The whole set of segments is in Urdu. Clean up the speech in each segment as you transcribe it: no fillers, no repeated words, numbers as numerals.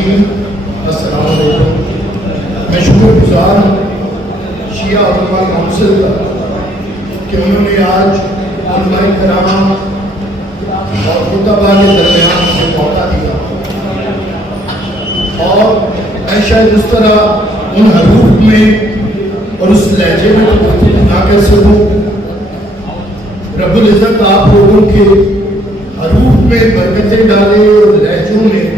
ناظرین السلام علیکم. میں شکر گزار ہوں شیعہ علماء کونسل کا کہ انہوں نے آج علماء کرام اور خطبہ کے درمیان مجھے موقع دیا اور میں شاید اس طرح ان حروف میں اور اس لہجے میں تو گفتگو نہ کر سکوں. رب العزت آپ لوگوں کے حروف میں برکتیں ڈالے اور لہجوں میں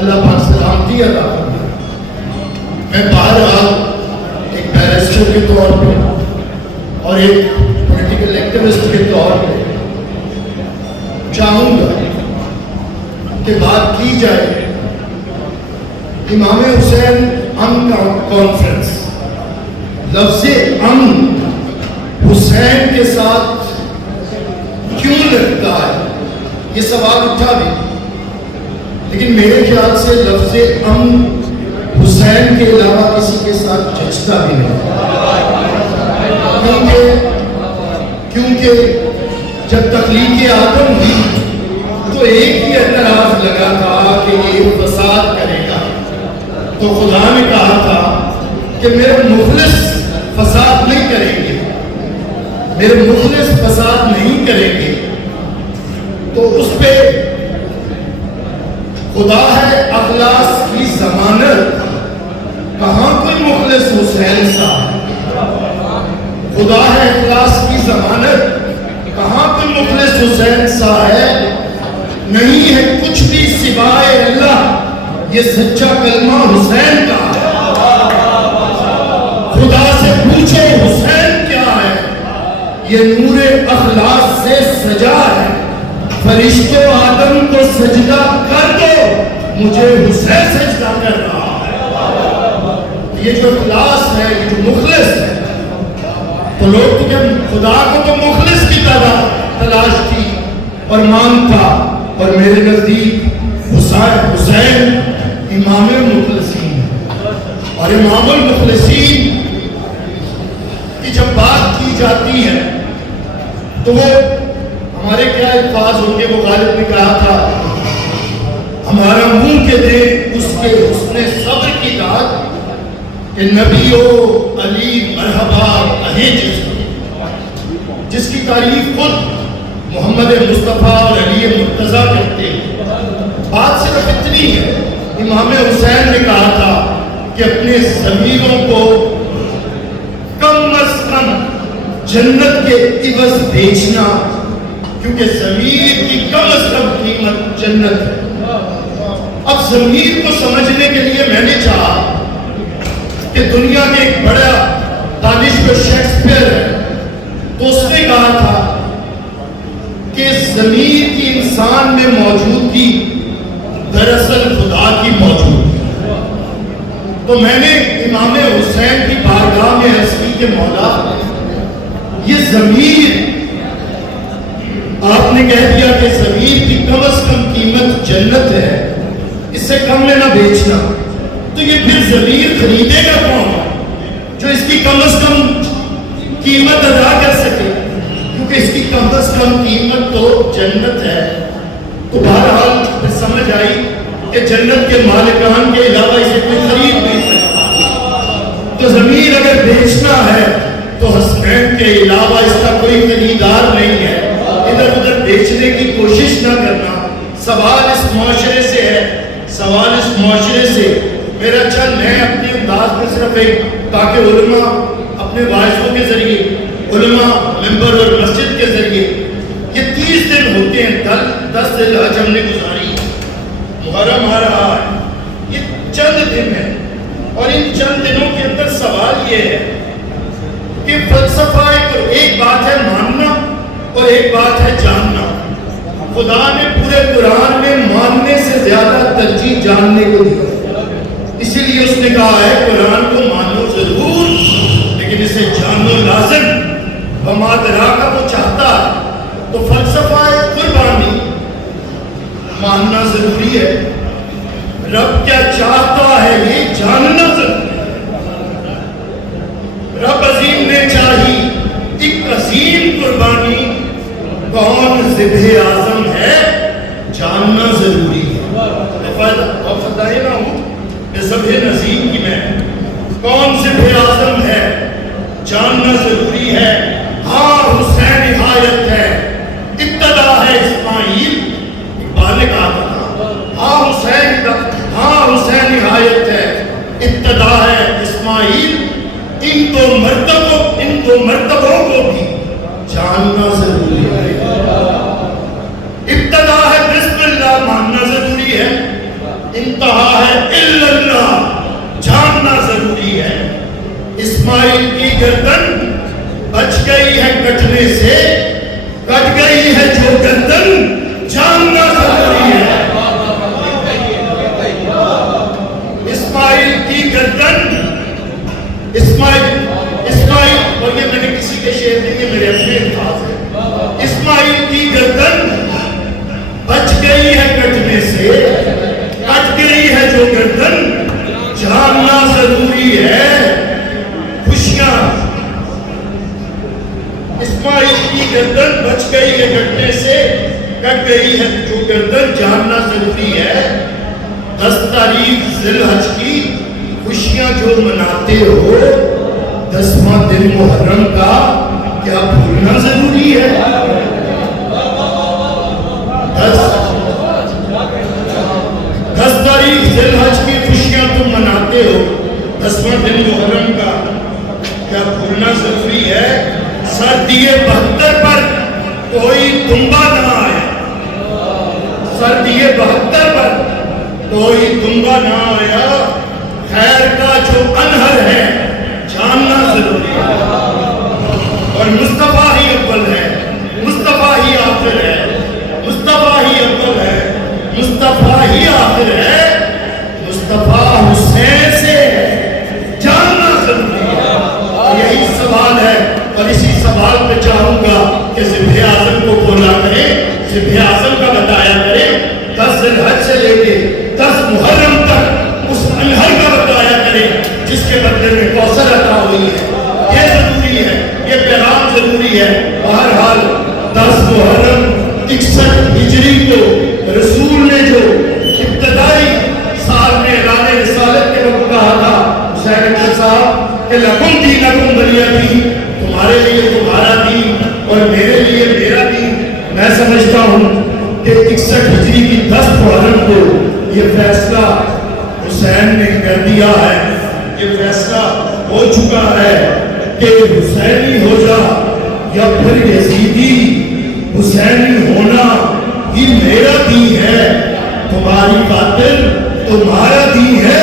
اللہ پاک سلامتی عطا فرمائے. میں بہرحال ایک بیرسٹر کے طور پہ اور ایک پولیٹیکل ایکٹیوسٹ کے طور پہ چاہوں گا کہ بات کی جائے امام حسین امن کانفرنس. لفظ امن حسین کے ساتھ کیوں لگتا ہے یہ سوال اٹھا بھی, لیکن میرے خیال سے لفظ امن حسین کے علاوہ کسی کے ساتھ جچتا بھی نہیں, کیونکہ جب تخلیق آدم ہوئی تو ایک ہی اعتراض لگا تھا کہ یہ فساد کرے گا, تو خدا نے کہا تھا کہ میرے مخلص فساد نہیں کریں گے, میرے مخلص فساد نہیں کریں گے. تو اس پہ خدا ہے اخلاص کی ضمانت, کہاں کوئی مخلص حسین صاحب, خدا ہے اخلاص کی ضمانت, کہاں کوئی مخلص حسین صاحب نہیں ہے کچھ بھی سوائے اللہ, یہ سچا کلمہ حسین کا ہے. خدا سے پوچھو حسین کیا ہے, یہ نور اخلاص سے سجا ہے, فرشتوں آدم کو سجدہ کر دو, مجھے حسین سجدہ کر رہا ہے. یہ جو اخلاص ہے, یہ جو مخلص ہے, تو لوگ تجھے خدا کو تو مخلص کی طرح تلاش تھی اور مان تھا, اور میرے نزدیک حسین امام المخلصین ہے. اور امام المخلصین کی جب بات کی جاتی ہے تو وہ ہمارے کیا الفاظ ہوں گے, وہ غالب نے کہا تھا ہمارا منہ کے دے اس کے حسن صبر کی داد, کہ نبی و علی مرحبا کہیں جس کی تعریف خود محمد مصطفیٰ اور علی مرتضیٰ کرتے ہیں. بات صرف اتنی ہے, امام حسین نے کہا تھا کہ اپنے ضمیروں کو کم از کم جنت کے عوض بیچنا, کیونکہ ضمیر کی کم از کم قیمت جنت ہے. اب ضمیر کو سمجھنے کے لیے میں نے چاہا کہ دنیا کے ایک بڑا دانشور شیکسپیئر ہے, تو اس نے کہا تھا کہ ضمیر کی انسان میں موجودگی دراصل خدا کی موجودگی. تو میں نے امام حسین کی بارگاہ میں عرض کی کہ مولا یہ ضمیر, آپ نے کہہ دیا کہ ضمیر کی کم از کم قیمت جنت ہے, اس سے کم میں نہ بیچنا, تو یہ پھر ضمیر خریدے گا کون جو اس کی کم از کم قیمت ادا کر سکے, کیونکہ اس کی کم از کم قیمت تو جنت ہے. تو بہرحال پھر سمجھ آئی کہ جنت کے مالکان کے علاوہ اسے کوئی خرید نہیں سکتا. تو ضمیر اگر بیچنا ہے تو حسنین کے علاوہ اس کا کوئی خریدار نہیں ہے. ادھر ادھر بیچنے کی کوشش نہ کرنا. سوال اس معاشرے سے ہے, سوال اس معاشرے سے میرا چند ہے اپنے انداز میں صرف ایک, تاکہ علماء اپنے واعظوں کے ذریعے, علماء ممبر اور مسجد کے ذریعے, یہ 30 دن ہوتے ہیں, 10 ذوالحج ہم نے گزاری, محرم آ رہا ہے, یہ چند دن ہیں, اور ان چند دنوں کے اندر سوال یہ ہے کہ فلسفہ ایک بات ہے ماننا اور ایک بات ہے جاننا. خدا نے پورے قرآن میں ماننے سے زیادہ ترجیح جاننے کو دیا, اسی لیے اس نے کہا ہے قرآن کو مانو ضرور لیکن اسے جانو لازم. وما ادراک وہ چاہتا ہے, تو فلسفہ قربانی ماننا ضروری ہے. رب کیا چاہتا ہے یہ جاننا ضروری ہے. رب عظیم نے چاہی ایک عظیم قربانی, کون ذبح اعظم ہے جاننا ضروری ہے. وفدائے نہ ہوں کہ ذبح نظیم کی میں کون ذبح اعظم ہے جاننا ضروری ہے. ہاں حسین نہایت ہے ابتدا ہے اسماعیل اقبال نے کہا تھا. ہاں حسین نہایت ہے ابتدا ہے اسماعیل. ان دو مرتبوں کو بھی جاننا ضروری ہے. ابتدا ہے بسم اللہ ماننا ضروری ہے. انتہا ہے الا اللہ جاننا ضروری ہے. اسماعیل کی گردن بچ گئی ہے کٹنے سے کٹ گئی ہے جو گردن جاننا ضروری ہے. اسماعیل کی گردن اسماعیل اور یہ میں نے کسی کے شعر نہیں ہے میرے اپنے الفاظ ہے. اسماعیل کی گردن بچ گئی ہے کٹنے سے کٹ گئی ہے جو گردن جاننا ضروری ہے. خوشیاں اسماعیل کی گردن بچ گئی ہے کٹنے سے کٹ گئی ہے جو گردن جاننا ضروری ہے. 10 تاریخ ذی الحج کی خوشیاں جو مناتے ہو 10واں دن محرم کا کیا بھولنا ضروری ہے؟ 10 تاریخ ذی الحج کی خوشیاں تم مناتے ہو 10واں دن محرم کا کیا بھولنا ضروری ہے؟ سردی 72 پر کوئی تنبا نہ آیا. سردی 72 پر کوئی تنبا نہ آیا. خیر کا جو انہر ہے جاننا ضروری ہے. اور مصطفیٰ ہی اول ہے مصطفیٰ ہی آخر ہے. مصطفیٰ ہی اول ہے مصطفیٰ ہی آخر ہے. مصطفیٰ حسین سے جاننا ضروری ہے. اور یہی سوال ہے اور اسی سوال پہ چاہوں گا کہ ذبح اعظم کو کھولا کریں. ذبح اعظم کا بتایا کریں. 10 ذی الحج سے لے کے 10 محرم تک اس انہر کا بتایا کریں جس کے بدلے میں کوثر عطا ہوئی ہے. یہ ضروری ہے یہ پیغام ضروری ہے. بہرحال 10 محرم 61 ہجری کو رسول نے جو ابتدائی سال میں اعلان رسالت کے وقت کہا تھا حسین صاحب کہ لکم دینکم ولی دین تمہارے لیے تمہارا دین اور میرے لیے میرا دین. میں سمجھتا ہوں کہ 61 ہجری کی 10 محرم کو یہ فیصلہ حسین نے کر دیا ہے. یہ فیصلہ ہو چکا ہے کہ حسینی ہو جا یا پھر یزیدی. حسینی ہونا ہی میرا دین ہے. تمہاری قاتل تمہارا دین ہے.